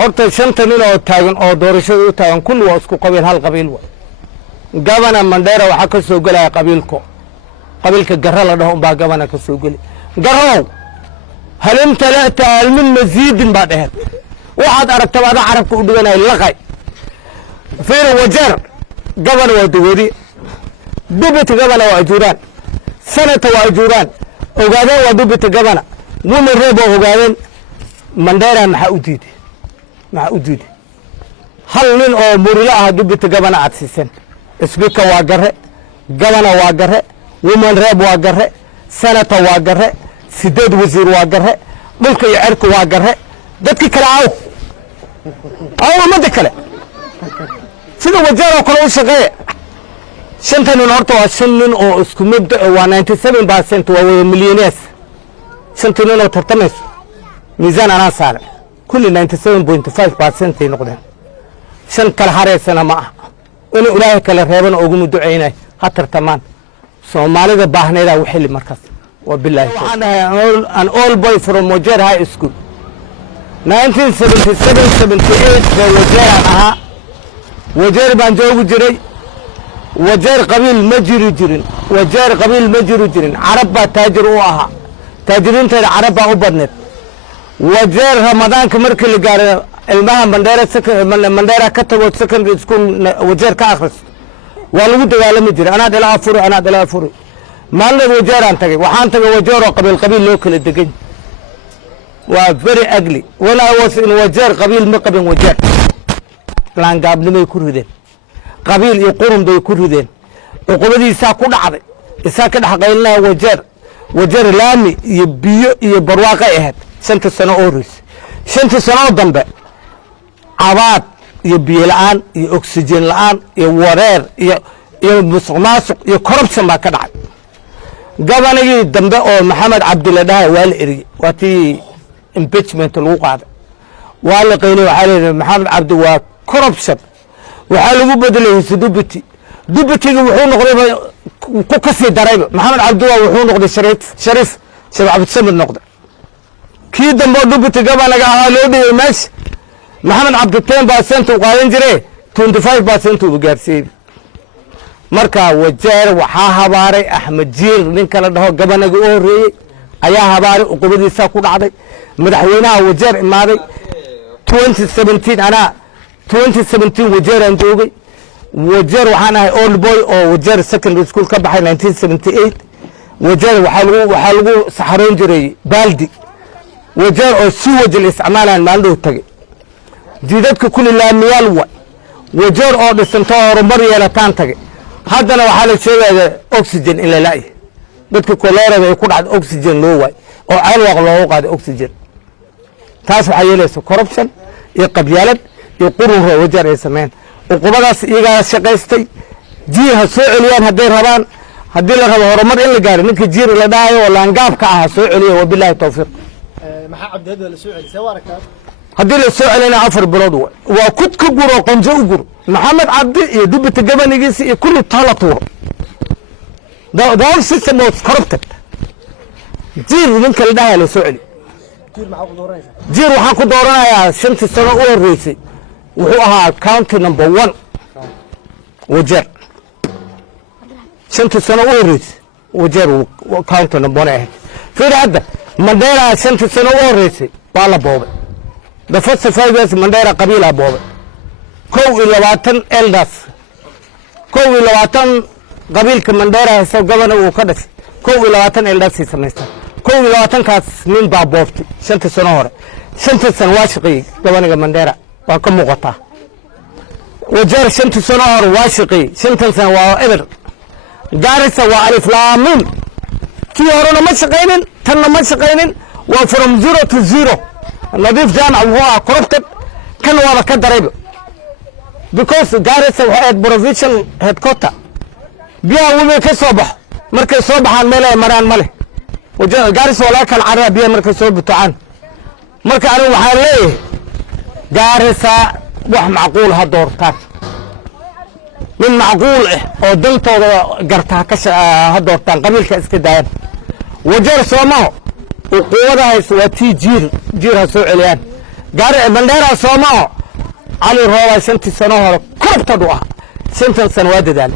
horta shanta nin oo taagan oo doorashada u taagan kulli waa isku qabiil hal qabiil wa gabana Mandera waxa ka soo galaya qabiilka garra la dhaho baa gabana ka soo gali garrow hal inta la taalmin maziidin baa dhahay waxaad aragtaa wada carabka u dhiganay laqay fiir wajar gabana waa dugodi dibita gabana waa ajuuraan sanata waa ajuuraan ogaadeen waa dibita gabana wuna reebo ogaadeen Mandera maxaa u diiday hal nin oo murila ah dibita gabana aad siisan speaker waa garre gabana waa garre woman reeb waa garre sanata waa garre sideed wasiir waa garre dhulka iyo cirka waa garre dadkii kale ummadda kale sida wajeer oo kale u shaqeeya shanta nin horta waa shan nin oo isku mid waa 97% waa wada millionaires shanta nin oo tartamayso miisaan anaa saare kulli 97.5% ay noqdeen shan kala hareysana ma aha in ilaahay kala reebana ugu duceynay ha tartamaan Soomaalida baahneeda wixii markaas wabillahi an all boy from Wajeer High School 1977-78 Wajeer Wajeer baan joogu jiray Wajeer qabiil ma jiri jirin Arab baa taajir u ahaa taajiriinta Arab baa u badneed Wajeer Ramadaanka markii la gaaro ilmaha Mandera ka tago secondary school Wajeer ka akhris waa lagu dagaalami jiray anaa dhala afuri maalin Wajeer aan tagay waxaan tagay Wajeer oo qabiil loo kala degan waa very ugly when I was in Wajeer qabiil ma qabin Wajeer laan gaabnimay ku rideen qabiil iyo qurun bay ku rideen uqubadiisa ku dhacday isa ka dhaxqaylna Wajeer laami iyo biyo iyo barwaaqo ahayd 5 sano oo ris 5 sano dambe abaad iyo biyo la'aan iyo oxygen la'aan iyo wareer iyo musuqmaasuq iyo corruption baa ka dhacay gabanigii dambe oo Maxamed Cabdilla Dhahay waa la eriyay waatii impeachment lagu qaaday waa la qeynay waxa leeyahay Maxamed Cabdi waa corruption waxa lagu bedelay dubitiga wuxuu noqday ku kasii darayba Maxamed Cabdi wuxuu noqday Shariif Cabdi Samad noqday kii dambe dubitiga gabanaga ahaa loo dhigay meesh Maxamed Cabdi 10% u qaadan jiray 25% uu gaarsiiyay marka Wajeer waxa habaaray Axmed Jiir nin kala dhaho gabanaga oo horeeyay ayaa habaaray uqubadiisa ku dhacday madaxweynaha Wajeer imaaday 2017 ana 2017 Wajeer aan joogay Wajeer waxaan ahay old boy oo Wajeer secondary school ka baxay 1978 Wajeer waxa lagu saxaroon jiray baaldi Wajeer oo si wajil isticmaalaan maalin tagay jidadka kulli laamiyaal Wajeer oo dhisanto horumar yeelataan tagay haddana waxa la sheegay oxygen in la laayo dadka koleerada ay ku dhacdo oxygen loo waay oo caalwaq loo qaaday oxygen taas waxa yeelayso corruption iyo qabyaalad iyo qurun Wajeer ay sameeyeen uqubadaas iyaga shaqaystay jiha soo celiyaan haday rabaan hadii la rabo horumar in la gaaro ninka jiir la dhaayo oo laangaabka ah soo celiyo wabillahi tawfiiq maxaa cabdeed la soo celisay waaragtaa hadii la soo celina 4 bilood waa kud ka guro qonjo u guro Maxamed Cabdi iyo dubita gabanigiisa iyo kullu tala tuuro the whole system was corrupted jiir ninka la dhaayo la soo celi jiir waxaan ku dooranayaa 5 sano u horeysay wuxuu ahaa county number 1 Wajeer 5 sano u horeysay Wajeer county number 1 fiir hadda Mandera 5 sano u horeysay baa la boobay the first 5 years Mandera qabiila boobay 20 elders 20 qabiilka Mandera soo gabana uu ka dhashay 20 elders sameystaan 20 kaas nin baa boobtay 5 sano hore 5 sano waa shaqeeyay gabaniga Mandera waa ka muuqata Wajeer 5 sano hore waa shaqeeyay 5 sano waa eber Garissa waa alif laam mim kii horena ma shaqeynin tanna ma shaqeynin waa from 0 to 0 nadiif jaamac waa corrupted kan wada ka darayba because Garissa waa provincial headquarter biya wuu ka soo baxo markay soo baxaan meel ay maraan male Wajeer Garissa wala kala carab biya markay soo butaan marka anigu waxaan leeyahay Garissa wax macquul ha doortaan min macquul oo daltooda gartaa ka ha doortaan qabiilka iska daayaan Wajeer Soomaaliya uqoodahays waa tii jiir ha soo celiyaan gaari mandheera soomao cali roobay shantii sano hore kurabtadhu ah shantan sano waa dadaal